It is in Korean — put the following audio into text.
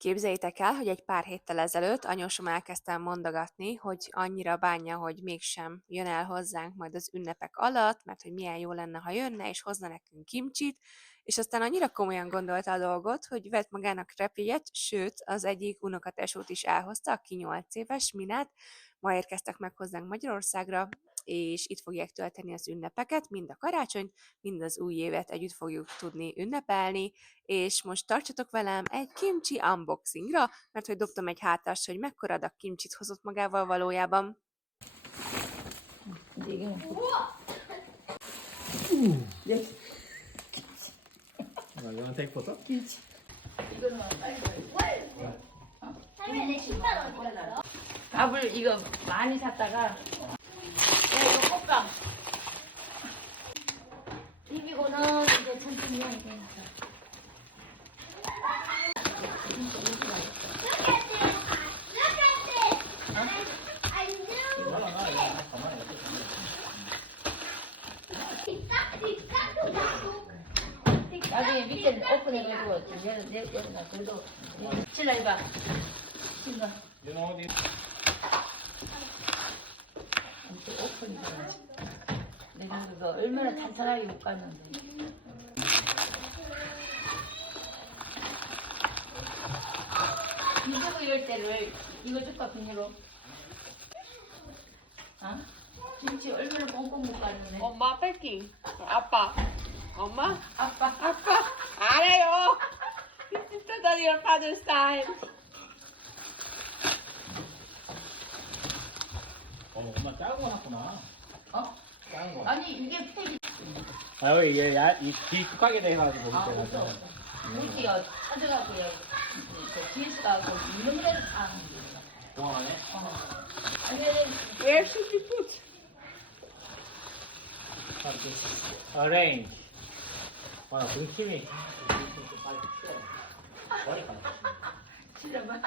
Képzeljétek el, hogy egy pár héttel ezelőtt anyósom elkezdte mondogatni, hogy annyira bánja, hogy mégsem jön el hozzánk majd az ünnepek alatt, mert hogy milyen jó lenne, ha jönne és hozna nekünk kimcsit, és aztán annyira komolyan gondolta a dolgot, hogy vett magának repjegyet, sőt, az egyik unokatesót is elhozta, aki 8 éves, Minát, ma érkeztek meg hozzánk Magyarországra, és itt fogják tölteni az ünnepeket, mind a karácsonyt, mind az új évet együtt fogjuk tudni ünnepelni, és most tartsatok velem egy kimchi unboxingra, mert hogy dobtam egy hátast, hogy mekkora adag kimcsit hozott magával valójában. Igen. Yes. You wanna take photo? 밥을 이거 많이 샀다가 야 이거 꽃빵 비비고는 이제 천천히 해야 되니까 나중에 밑에 오픈해가지고 얘는 그래도 신라 해봐 신라 You know this? 이렇게 오픈이잖아 내가 그거 얼마나 탄탄하게 못 갔는데 비누 이럴 때를 이거 줄까 비누로 어? 김치 얼마나 꽁꽁 못 갔는데 엄마 뺏기. 아빠. 엄마? 아빠 알아요. It's totally your father's time. 엄마 작은 거 샀구나. 어? 작은 거. 아니 이게 팩이 아, 여기 이귀 툭하게 돼가지고 아 밑에 없어 가서. 물기가 찾아가고요 뒤에서 가고 있는 대로 다 하는 거야 동안에? 아니면 Where should we put? Arrange. 나 등심이 빨리 튀어. 머리 가. 진짜 막